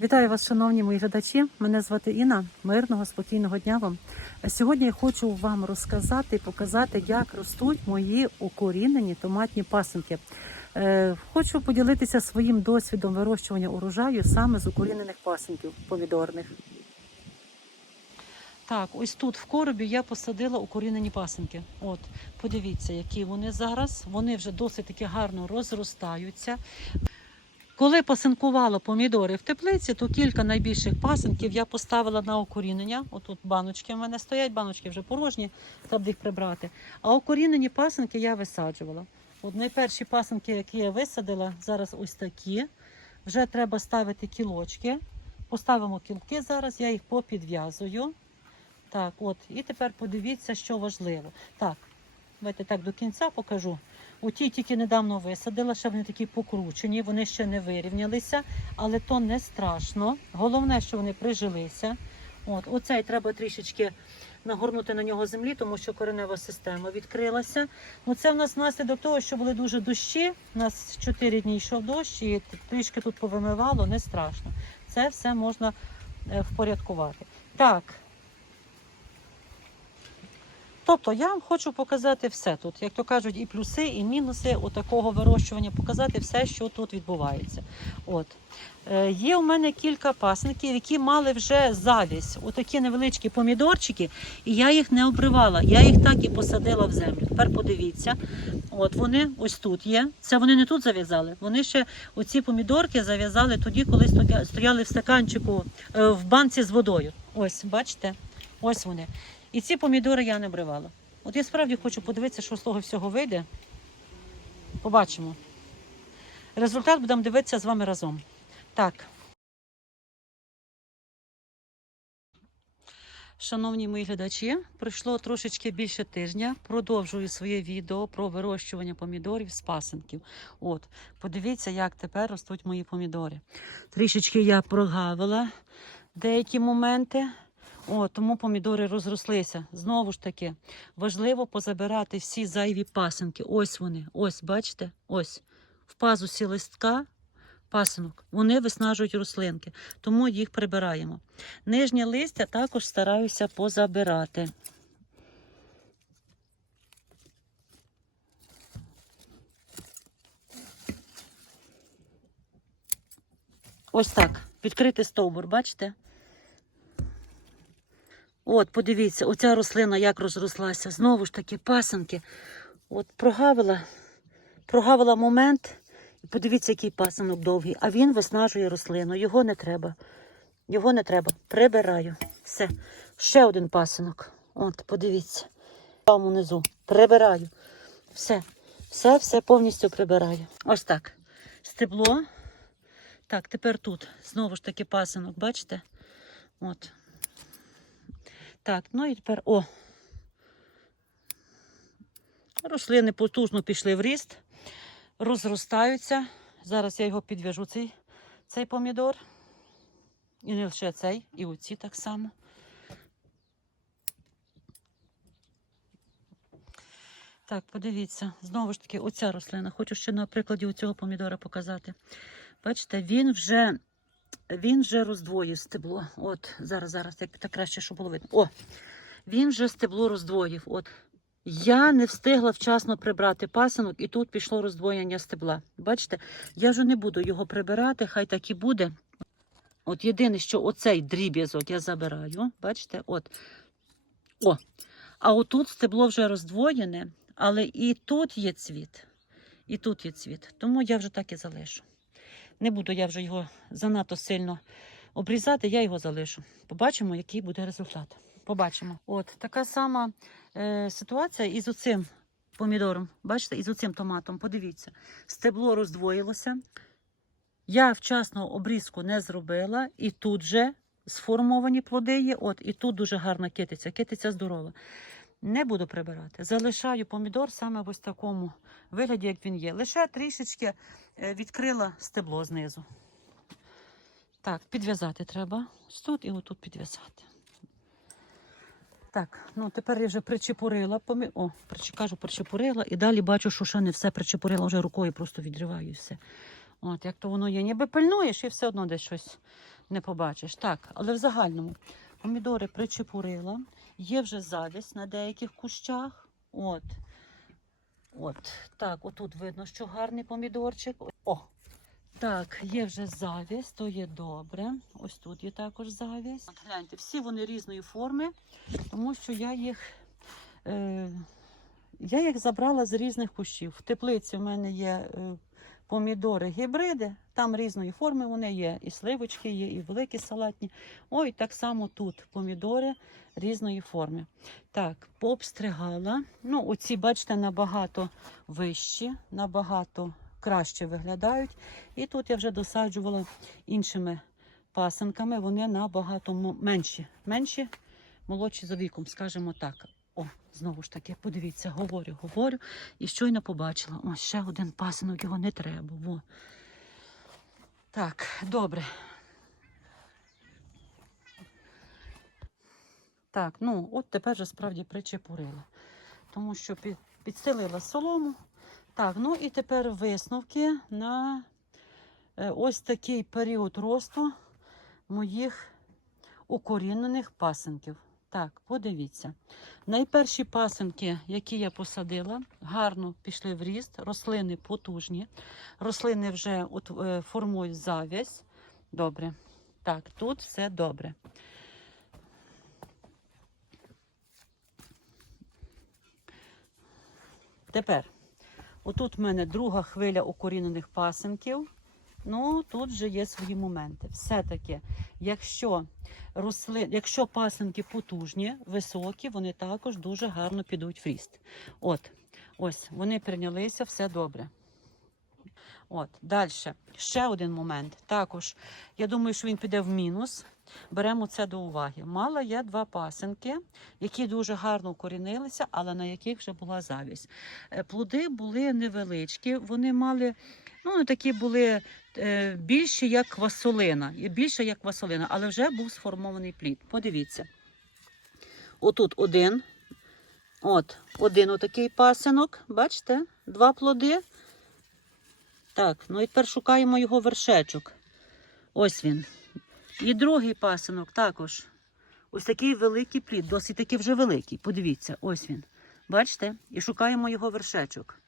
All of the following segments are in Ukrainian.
Вітаю вас, шановні мої глядачі. Мене звати Інна. Мирного, спокійного дня вам. Сьогодні я хочу вам розказати і показати, як ростуть мої укорінені томатні пасинки. Е, Хочу поділитися своїм досвідом вирощування урожаю саме з укорінених пасинків помідорних. Так, ось тут в коробі я посадила укорінені пасинки. От, подивіться, які вони зараз. Вони вже досить таки гарно розростаються. Коли пасинкувала помідори в теплиці, то кілька найбільших пасинків я поставила на окорінення. Отут баночки в мене стоять, баночки вже порожні, треба їх прибрати. А окорінені пасинки я висаджувала. От найперші пасинки, які я висадила, зараз ось такі. Вже треба ставити кілочки. Поставимо кілки зараз, я їх попідв'язую. Так, от, і тепер подивіться, що важливо. Так, давайте так до кінця покажу. Оті тільки недавно висадила, ще вони такі покручені, вони ще не вирівнялися, але то не страшно. Головне, що вони прижилися. От, оцей треба трішечки нагорнути на нього землі, тому що коренева система відкрилася. Ну, це в нас внаслідок того, що були дуже дощі. У нас 4 дні йшов дощ, і трішки тут повимивало, не страшно. Це все можна е, впорядкувати. Так. Тобто я вам хочу показати все тут, як то кажуть, і плюси, і мінуси у такого вирощування, показати все, що тут відбувається. От. Е, є у мене кілька пасників, які мали вже завість, отакі невеличкі помідорчики, і я їх не обривала. Я їх так і посадила в землю. Тепер подивіться, от вони ось тут є. Це вони не тут зав'язали. Вони ще оці помідорки зав'язали тоді, коли стояли в стаканчику е, в банці з водою. Ось, бачите? Ось вони. І ці помідори я не обривала. От я справді хочу подивитися, що з того всього вийде. Побачимо. Результат будемо дивитися з вами разом. Так. Шановні мої глядачі, пройшло трошечки більше тижня. Продовжую своє відео про вирощування помідорів з пасинків. От, подивіться, як тепер ростуть мої помідори. Трішечки я прогавила деякі моменти. О, тому помідори розрослися. Знову ж таки, важливо позабирати всі зайві пасинки. Ось вони, ось, бачите? Ось. В пазусі листка пасинок. Вони виснажують рослинки, тому їх прибираємо. Нижнє листя також стараюся позабирати. Ось так. Відкритий стовбур, бачите? От, подивіться, оця рослина як розрослася. Знову ж таки, пасанки. От прогавила, прогавила момент. І подивіться, який пасанок довгий. А він виснажує рослину. Його не треба. Його не треба. Прибираю. Все. Ще один пасанок. От, подивіться. Там унизу. Прибираю. Все. Все, все повністю прибираю. Ось так. Стебло. Так, тепер тут. Знову ж таки пасанок, бачите? От. Так, ну і тепер о. Рослини потужно пішли в ріст, розростаються. Зараз я його підв'яжу, цей, цей помідор. І не лише цей, і оці так само. Так, подивіться, знову ж таки, оця рослина. Хочу ще на прикладі цього помідора показати. Бачите, він вже він вже роздвоїв стебло. От, зараз, зараз, як так краще, щоб було видно. О, він вже стебло роздвоїв. От. Я не встигла вчасно прибрати пасинок, і тут пішло роздвоєння стебла. Бачите, я вже не буду його прибирати, хай так і буде. От єдине, що оцей дріб'язок я забираю. Бачите, от. О. А отут стебло вже роздвоєне, але і тут є цвіт, і тут є цвіт. Тому я вже так і залишу. Не буду я вже його занадто сильно обрізати, я його залишу. Побачимо, який буде результат. Побачимо. От така сама е, ситуація із оцим помідором. Бачите, із оцим томатом. Подивіться, стебло роздвоїлося. Я вчасно обрізку не зробила, і тут же сформовані плоди є. От, і тут дуже гарна китиця, китиця здорова. Не буду прибирати. Залишаю помідор саме в ось такому вигляді, як він є. Лише трішечки е, відкрила стебло знизу. Так, підв'язати треба. Ось тут і отут підв'язати. Так, ну тепер я вже причепурила. Помі... О, кажу, причепурила. І далі бачу, що ще не все причепурила, вже рукою просто відриваю все. От, як то воно є, ніби пильнуєш і все одно десь щось не побачиш. Так, але в загальному помідори причепурила, є вже завість на деяких кущах. От. От, так, отут видно, що гарний помідорчик. О! Так, є вже завість, то є добре. Ось тут є також завість. От, гляньте, всі вони різної форми, тому що я їх, е, я їх забрала з різних кущів. В теплиці в мене є е, помідори гібриди, там різної форми вони є. І сливочки є, і великі салатні. Ой, так само тут помідори різної форми. Так, пообстригала. Ну, оці, бачите, набагато вищі, набагато краще виглядають. І тут я вже досаджувала іншими пасинками. Вони набагато менші, менші, молодші за віком, скажімо так. О, знову ж таки, подивіться, говорю, говорю. І щойно побачила. Ось ще один пасинок, його не треба. Во. Так, добре. Так, ну от тепер же справді причепурила. Тому що під, підстелила солому. Так, ну і тепер висновки на е, ось такий період росту моїх укорінених пасинків. Так, подивіться. Найперші пасинки, які я посадила, гарно пішли в ріст, рослини потужні. Рослини вже от, е, формують зав'язь. Добре. Так, тут все добре. Тепер, отут в мене друга хвиля укорінених пасинків. Ну, тут вже є свої моменти. Все-таки, якщо росли, якщо пасинки потужні, високі, вони також дуже гарно підуть в ріст. От, ось, вони прийнялися, все добре. От, далі. Ще один момент. Також, я думаю, що він піде в мінус. Беремо це до уваги. Мала я два пасинки, які дуже гарно укорінилися, але на яких вже була завість. Е, Плоди були невеличкі, вони мали, ну, такі були е, більші, як квасолина, більше як квасолина, але вже був сформований плід. Подивіться. Отут один. От, один отакий пасинок, бачите, два плоди. Так, ну і тепер шукаємо його вершечок. Ось він. І другий пасинок також. Ось такий великий плід, досить таки вже великий. Подивіться, ось він. Бачите? І шукаємо його вершечок.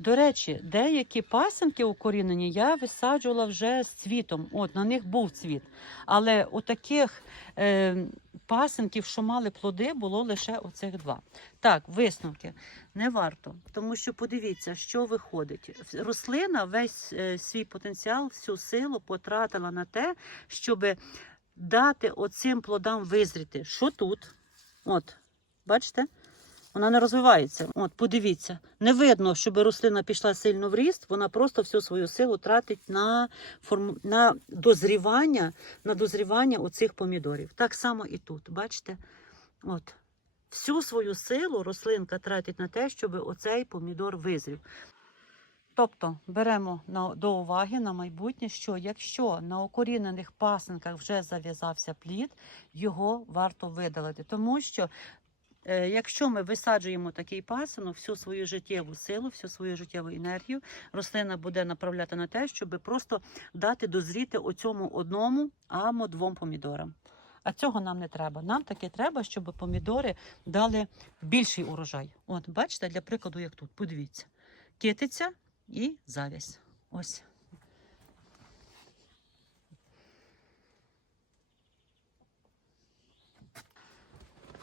До речі, деякі пасинки укорінені я висаджувала вже з цвітом. От, на них був цвіт. Але у таких е, пасинків, що мали плоди, було лише оцих два. Так, висновки не варто, тому що подивіться, що виходить. Рослина весь е, свій потенціал, всю силу потратила на те, щоб дати оцим плодам визріти. Що тут? От, бачите? Вона не розвивається. От, подивіться, не видно, щоб рослина пішла сильно в ріст, вона просто всю свою силу тратить на форму на дозрівання, на дозрівання оцих помідорів. Так само і тут. Бачите? От. Всю свою силу рослинка тратить на те, щоб оцей помідор визрів. Тобто беремо на, до уваги на майбутнє, що якщо на укорінених пасинках вже зав'язався плід, його варто видалити. Тому що Якщо ми висаджуємо такий пасинок, всю свою життєву силу, всю свою життєву енергію, рослина буде направляти на те, щоб просто дати дозріти оцьому одному або двом помідорам. А цього нам не треба. Нам таке треба, щоб помідори дали більший урожай. От, бачите, для прикладу, як тут, подивіться, китиця і завязь. Ось.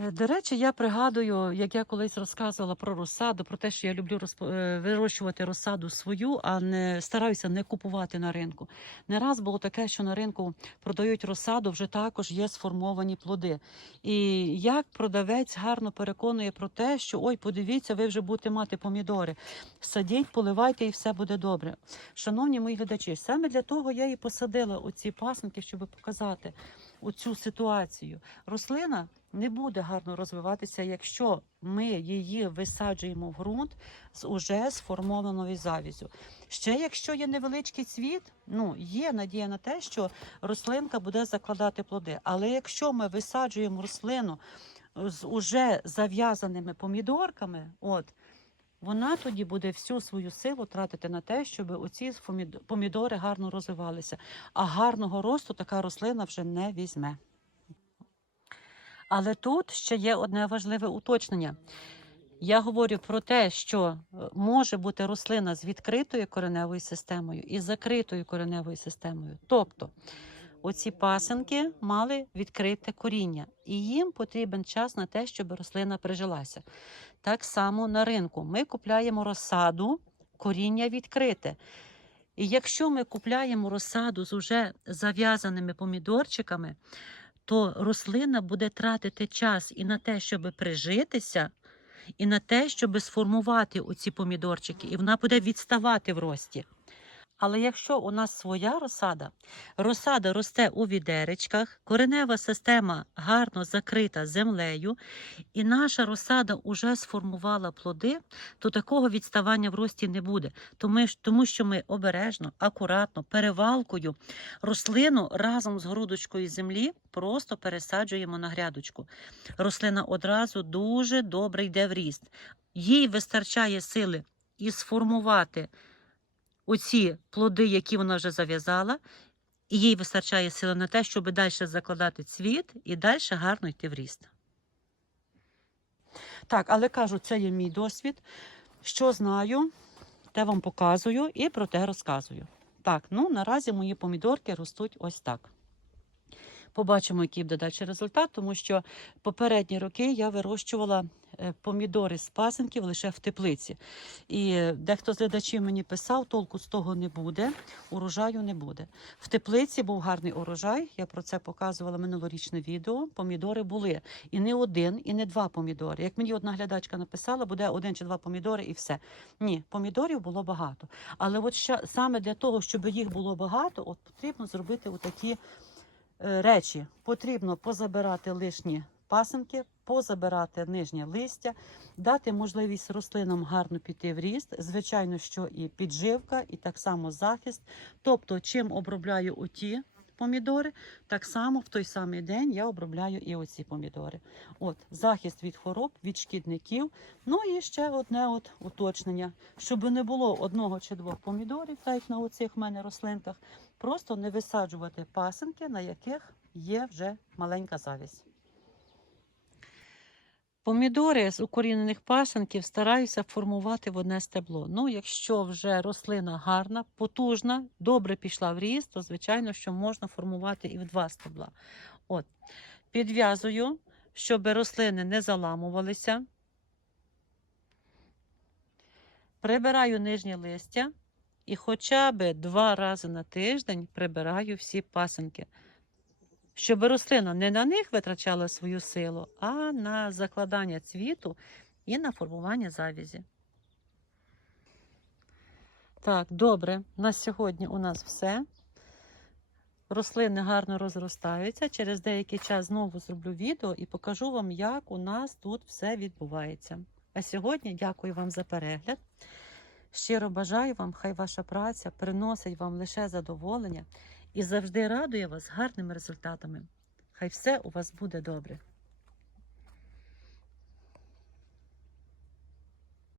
До речі, я пригадую, як я колись розказувала про розсаду, про те, що я люблю розп- е, вирощувати розсаду свою, а не стараюся не купувати на ринку. Не раз було таке, що на ринку продають розсаду, вже також є сформовані плоди. І як продавець гарно переконує про те, що ой, подивіться, ви вже будете мати помідори. Садіть, поливайте, і все буде добре. Шановні мої глядачі, саме для того я і посадила оці пасенки, щоб показати оцю ситуацію. Рослина не буде гарно розвиватися, якщо ми її висаджуємо в ґрунт з уже сформованою завізю. Ще якщо є невеличкий цвіт, ну є надія на те, що рослинка буде закладати плоди. Але якщо ми висаджуємо рослину з уже зав'язаними помідорками, от. Вона тоді буде всю свою силу тратити на те, щоб оці помідори гарно розвивалися. А гарного росту така рослина вже не візьме. Але тут ще є одне важливе уточнення. Я говорю про те, що е, може бути рослина з відкритою кореневою системою і закритою кореневою системою. Тобто оці пасинки мали відкрите коріння, і їм потрібен час на те, щоб рослина прижилася. Так само на ринку ми купляємо розсаду, коріння відкрите. І якщо ми купляємо розсаду з уже зав'язаними помідорчиками, то рослина буде тратити час і на те, щоб прижитися, і на те, щоб сформувати оці помідорчики, і вона буде відставати в рості. Але якщо у нас своя розсада, розсада росте у відеречках, коренева система гарно закрита землею, і наша розсада вже сформувала плоди, то такого відставання в рості не буде. Тому, що ми обережно, акуратно, перевалкою рослину разом з грудочкою землі просто пересаджуємо на грядочку. Рослина одразу дуже добре йде в ріст. Їй вистачає сили і сформувати оці плоди, які вона вже зав'язала, і їй вистачає сили на те, щоб далі закладати цвіт і далі гарно йти в ріст. Так, але кажу, це є мій досвід. Що знаю, те вам показую і про те розказую. Так, ну наразі мої помідорки ростуть ось так. Побачимо, який буде далі результат, тому що попередні роки я вирощувала е, помідори з пасинків лише в теплиці. І дехто з глядачів мені писав, толку з того не буде, урожаю не буде. В теплиці був гарний урожай. Я про це показувала минулорічне відео. Помідори були і не один, і не два помідори. Як мені одна глядачка написала, буде один чи два помідори і все. Ні, помідорів було багато. Але от ща, саме для того, щоб їх було багато, от потрібно зробити отакі речі. Потрібно позабирати лишні пасинки, позабирати нижнє листя, дати можливість рослинам гарно піти в ріст. Звичайно, що і підживка, і так само захист. Тобто, чим обробляю оті помідори, так само в той самий день я обробляю і оці помідори. От захист від хвороб, від шкідників. Ну і ще одне от уточнення, щоб не було одного чи двох помідорів, так як на оцих в мене рослинках, просто не висаджувати пасинки, на яких є вже маленька завість. Помідори з укорінених пасинків стараюся формувати в одне стебло. Ну, якщо вже рослина гарна, потужна, добре пішла в ріст, то звичайно, що можна формувати і в два стебла. От, підв'язую, щоб рослини не заламувалися. Прибираю нижнє листя і хоча б два рази на тиждень прибираю всі пасинки щоб рослина не на них витрачала свою силу, а на закладання цвіту і на формування завязі. Так, добре, на сьогодні у нас все. Рослини гарно розростаються. Через деякий час знову зроблю відео і покажу вам, як у нас тут все відбувається. А сьогодні дякую вам за перегляд. Щиро бажаю вам, хай ваша праця приносить вам лише задоволення і завжди радує вас гарними результатами. Хай все у вас буде добре.